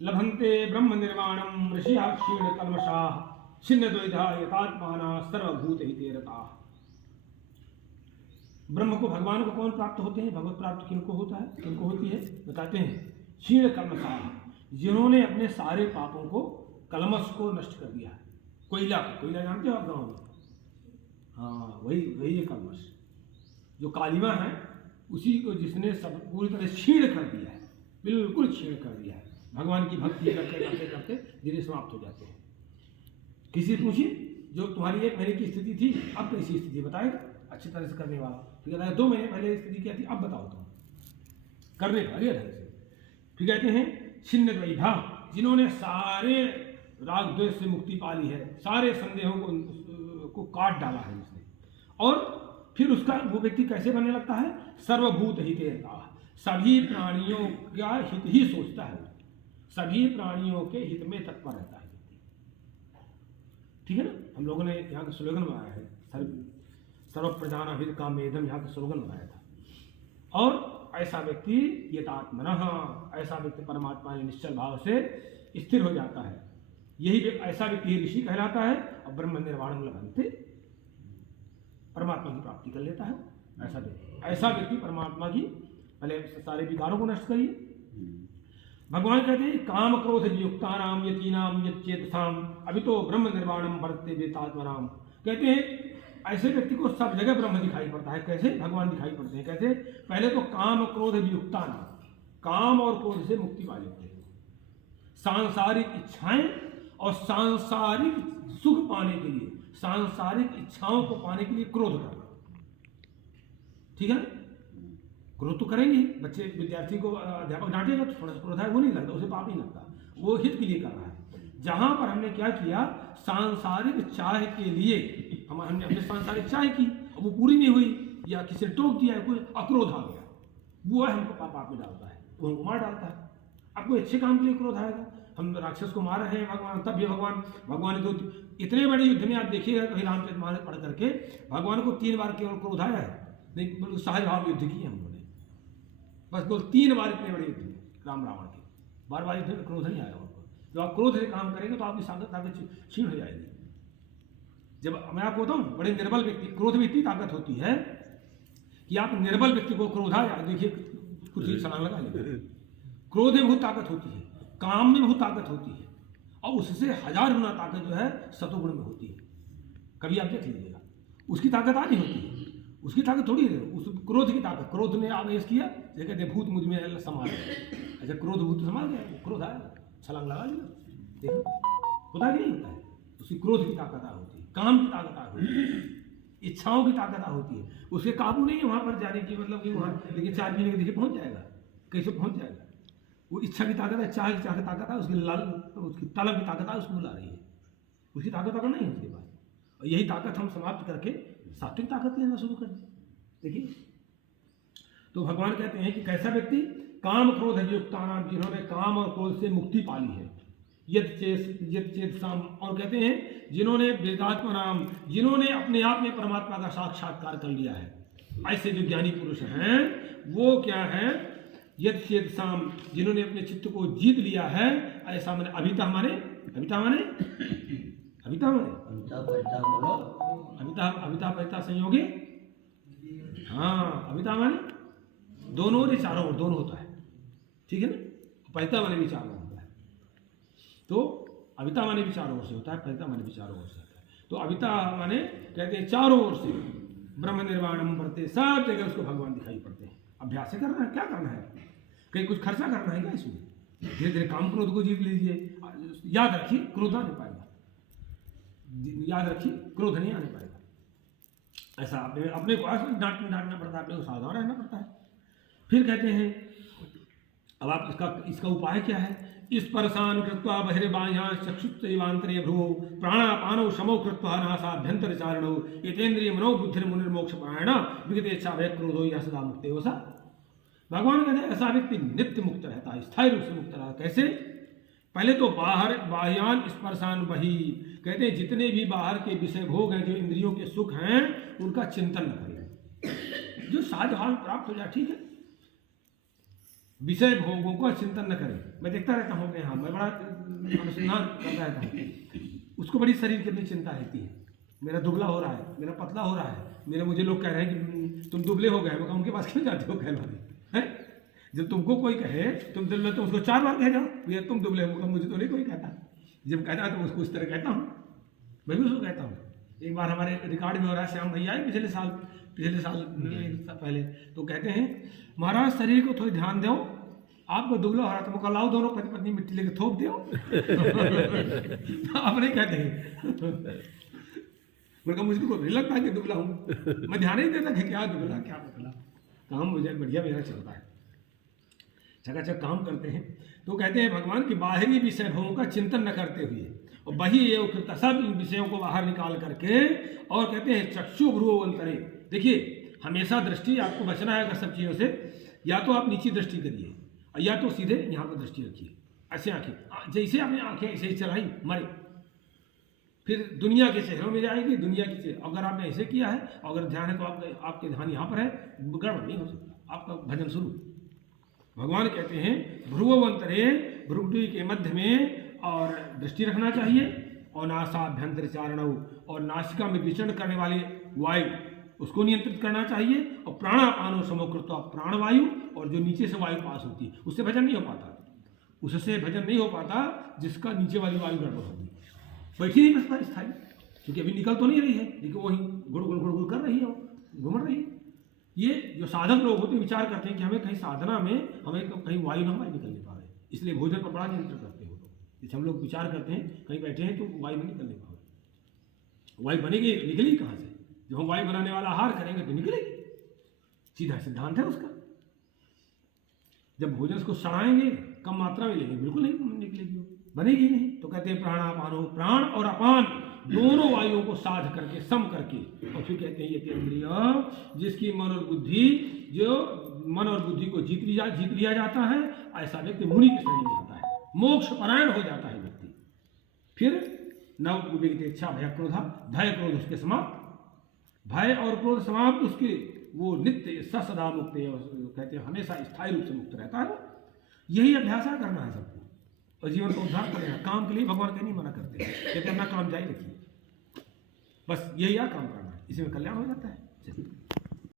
लभन्ते ब्रह्म निर्वाणम ऋषिया क्षीण कल्मषाः छिन्न द्वैधा यथात्माना सर्वभूत हिते रताः। ब्रह्म को, भगवान को कौन प्राप्त होते हैं? भगवत प्राप्त किनको होता है, किनको होती है? बताते हैं, क्षीण कल्मषाः, जिन्होंने अपने सारे पापों को, कलमश को नष्ट कर दिया है। कोयला, कोयला जानते हो आप गाँव में? हाँ, वही है कलमश, जो कालिमा है, उसी को जिसने सब पूरी तरह क्षीण कर दिया है, बिल्कुल क्षीण कर दिया है। भगवान की भक्ति करते करते करते धीरे समाप्त हो जाते हैं। किसी पूछिए, जो तुम्हारी 1 महीने की स्थिति थी, अब कैसी स्थिति बताएगा अच्छी तरह से करने वाला। फिर कहता है 2 महीने पहले स्थिति क्या थी, अब बताओ तुम, करने वाले ढंग से। फिर कहते हैं छिन्न द्वैधा, जिन्होंने सारे राग द्वेष से मुक्ति पा ली है, सारे संदेहों को काट डाला है जिसने। और फिर उसका वो व्यक्ति कैसे बनने लगता है? सर्वभूत हिते रताः, सभी प्राणियों का हित ही सोचता है, सभी प्राणियों के हित में तत्पर रहता है व्यक्ति। ठीक है ना? हम लोगों ने यहाँ का स्लोगन बनाया है, सर्व प्रजानाभिर कामेदम, यहाँ का स्लोगन बनाया था। और ऐसा व्यक्ति यतात्मनः, ऐसा व्यक्ति परमात्मा में निश्चल भाव से स्थिर हो जाता है। यही ऐसा व्यक्ति ऋषि कहलाता है। और ब्रह्म निर्वाणम लभन्ते, परमात्मा की प्राप्ति कर लेता है। ऐसा व्यक्ति परमात्मा की, पहले सारे विकारों को नष्ट करिए। भगवान कहते हैं काम क्रोध युक्तानाम यतीनाम यच्चेतसाम अभितो ब्रह्म निर्वाणम वर्तते वेतात्मनाम। कहते हैं ऐसे व्यक्ति को सब जगह ब्रह्म दिखाई पड़ता है। कैसे? भगवान दिखाई पड़ते हैं। कैसे? पहले तो काम क्रोध युक्तानाम, काम और क्रोध से मुक्ति पा लेते हैं। सांसारिक इच्छाएं और सांसारिक सुख पाने के लिए, सांसारिक इच्छाओं को पाने के लिए क्रोध करना। ठीक है? क्रोध तो करेंगे, बच्चे विद्यार्थी को अध्यापक डांटेगा तो थोड़ा सा क्रोध है, वो नहीं लगता, उसे पाप नहीं लगता, वो हित के लिए कर रहा है। जहां पर हमने क्या किया, सांसारिक चाह के लिए हमने अपने सांसारिक चाह की, वो पूरी नहीं हुई, या किसी ने टोक दिया, कोई अक्रोध आ गया, वो हमको पाप में डालता है, वो हमको मार डालता है। अब कोई अच्छे काम के लिए क्रोध आएगा, हम राक्षस को मार रहे हैं भगवान, तब भी भगवान ने तो इतने बड़े युद्ध में आप देखिएगा कभी रामचरितमानस पढ़ करके, भगवान को 3 बार केवल क्रोध आया है, नहीं सहज भाव युद्ध किए हम लोगों ने, बस 2-3 बार इतने बड़े युद्ध राम रावण के, बार युद्ध में क्रोध नहीं आया उनको। जब आप क्रोध से काम करेंगे तो आपकी ताकत क्षीण हो जाएगी। जब मैं आपको बताऊं, बड़े निर्बल व्यक्ति, क्रोध में इतनी ताकत होती है कि आप निर्बल व्यक्ति को क्रोध आ जाए, देखिए कुछ छलांग लगा लेंगे। क्रोध में बहुत ताकत होती है, काम में बहुत ताकत होती है, और उससे 1000 गुना ताकत जो है सतोगुण में होती है। कभी आप देख लीजिएगा, उसकी ताकत आधी होती है, उसकी ताकत थोड़ी है, उस क्रोध की ताकत। क्रोध ने आवेश किया, जैसे कहते भूत मुझ में समा गया, ऐसे क्रोध भूत समा गया, क्रोध आया, छलांग लगा लिया, देखो होता कि नहीं होता है। उसकी क्रोध की ताकत होती है, काम की ताकत होती है, इच्छाओं की ताकत होती है। उसके काबू नहीं है वहां पर जाने की, मतलब कि वहां, लेकिन चाय पीने के देखिए पहुंच जाएगा, कैसे पहुंच जाएगा। वो इच्छा की ताकत है, चाय की ताकत है, उसकी तलब की ताकत है, उसको बुला रही है, उसकी ताकत अगर नहीं है उसके पास। और यही ताकत हम समाप्त करके सात्विक ताकत लेना शुरू कर दें। देखिए, तो भगवान कहते हैं कि कैसा व्यक्ति, काम क्रोध युक्तानाम, जिन्होंने काम और क्रोध से मुक्ति पा ली है, यच्चेतसाम, और कहते हैं जिन्होंने वेदात्मनाम, जिन्होंने अपने आप में परमात्मा का साक्षात्कार कर लिया है। ऐसे जो ज्ञानी पुरुष हैं वो क्या है, यच्चेतसाम, जिन्होंने अपने चित्त को जीत लिया है। ऐसा माने अभिता माने, अभिता माने अभिता पैता संयोगी, हाँ अभिता माने दोनों और चारों ओर, दोनों होता है। ठीक है ना? पैता माने भी चारों होता है, तो अभिता माने भी चारों ओर से होता है, पैता माने भी चारों ओर से होता है। तो अभिता माने कहते हैं चारों ओर से ब्रह्म निर्वाणम वर्तते, सब जगह उसको भगवान दिखाई पड़ते हैं। अभ्यास से करना है, क्या करना है, कहीं कुछ खर्चा करना है क्या इसमें? धीरे धीरे काम क्रोध को जीत लीजिए। याद रखिए क्रोध आ नहीं पाएगा, याद रखिए क्रोध नहीं आने पाएगा। ऐसा अपने को डांटना पड़ता है, अपने को सावधान रहना पड़ता है। फिर कहते हैं अब आप इसका उपाय क्या है, स्पर्शान कृत्वा बहिर्बाह्यां चक्षुषैवान्तरे भ्रुवौ प्राणापानौ शमौ कृत्वा नासाभ्यंतर चारणौ एतेन्द्रिय मनो बुद्धिर्मुनिर्मोक्ष परायण विगतेच्छा भय क्रोधो यह सदा मुक्तो सा। भगवान कहते हैं ऐसा व्यक्ति नित्य मुक्त रहता है, स्थायी रूप से मुक्त रहता है। कैसे? पहले तो बाह्यान स्पर्शान बहि, कहते हैं जितने भी बाहर के विषय भोग हैं, जो इंद्रियों के सुख हैं, उनका चिंतन न करें, जो साध भाव प्राप्त हो जाए। ठीक है, विषय भोगों का चिंतन न करे। मैं देखता रहता हूँ अपने यहाँ, मैं बड़ा अनुसंधान करता रहता हूँ। उसको बड़ी शरीर की अपनी चिंता रहती है, मेरा दुबला हो रहा है, मेरा पतला हो रहा है, मुझे लोग कह रहे हैं कि तुम दुबले हो गए। मैं उनके पास क्यों जाते हो कहलवाने हैं? जब तुमको कोई कहे तुम दुबले, तो उसको 4 बार कह जाओ भैया तुम दुबले हो। मुझे तो नहीं कोई कहता, जब कहता है तो उसको इस तरह कहता हूँ, मैं भी उसको कहता हूँ। एक बार हमारे रिकॉर्ड में हो रहा है, श्याम भैया पिछले साल पहले, तो कहते हैं महाराज शरीर को थोड़ी ध्यान दो, आपको दुबला हो रहा है, तो लाओ दोनों पति पत्नी मिट्टी लेके थोप दो। आप नहीं कहते हैं। मुझे को नहीं लगता कि दुबला हूँ, मैं ध्यान ही देता कि क्या दुबला क्या पतला, काम मुझे बढ़िया मेरा चलता है, चकाचक काम करते हैं। तो कहते हैं भगवान की बाहरी विषय भोगों का चिंतन न करते हुए, और वही ये सब इन विषयों को बाहर निकाल करके, और कहते हैं चक्षु भ्रुव अंतरे। देखिए हमेशा दृष्टि आपको बचना है अगर सब चीज़ों से, या तो आप नीचे दृष्टि करिए या तो सीधे यहाँ पर दृष्टि रखिए, ऐसे आंखें, जैसे आपने आंखें ऐसे ही चलाई मरे, फिर दुनिया के चेहरों में जाएगी, दुनिया के चेहरे। अगर आपने ऐसे किया है, अगर ध्यान है तो आपके ध्यान यहाँ पर है, गड़बड़ नहीं हो सकता, आपका भजन शुरू। भगवान कहते हैं भ्रुवंतरे, भ्रुकुटी के मध्य में और दृष्टि रखना चाहिए, और नासाभ्यंतर चारणौ, और नासिका में विचरण करने वाली वायु उसको नियंत्रित करना चाहिए, और प्राणापानो समोकृत, प्राणवायु और जो नीचे से वायु पास होती है उससे भजन नहीं हो पाता, उससे भजन नहीं हो पाता जिसका नीचे वाली वायु गड़बड़ होगी, बैठी नहीं बस पर स्थायी, क्योंकि अभी निकल तो नहीं रही है, लेकिन वही गुड़ गुड़ गुड़ गुड़ कर रही है, घूम रही है। ये जो साधक लोग होते हैं विचार करते हैं कि हमें कहीं साधना में हमें कहीं वायु ना हमारी निकलने पा रहे, इसलिए भोजन पर बड़ा नियंत्रण करते हैं वो लोग। जैसे हम लोग विचार करते हैं कहीं बैठे हैं तो वायु नहीं निकलने पा रहे, वायु बनेगी निकलेगी कहाँ से? जब हम वायु बनाने वाला आहार करेंगे तो निकलेगी, सीधा सिद्धांत है उसका। जब भोजन को सड़ाएंगे कम मात्रा में लेंगे बिल्कुल नहीं निकलेगी, बनेगी नहीं। तो कहते हैं प्राणापानो, प्राण और अपान दोनों वायुओं को साध करके सम करके, और फिर कहते हैं ये इंद्रिय जिसकी मन और बुद्धि, जो मन और बुद्धि को जीत लिया जाता है, ऐसा व्यक्ति मुनि की श्रेणी में जाता है, मोक्ष परायण हो जाता है व्यक्ति। फिर नव इच्छा भय क्रोधा, भय क्रोध उसके समाप्त, भय और क्रोध समाप्त, उसके वो नित्य सदा मुक्त, कहते हैं हमेशा स्थायी रूप से मुक्त रहता है। यही अभ्यास करना है सबको, और जीवन को उद्धार करेगा। काम के लिए भगवान कहीं नहीं मना करते, कहते अपना काम जारी रखिए, बस यही काम करना है, इसी में कल्याण हो जाता है।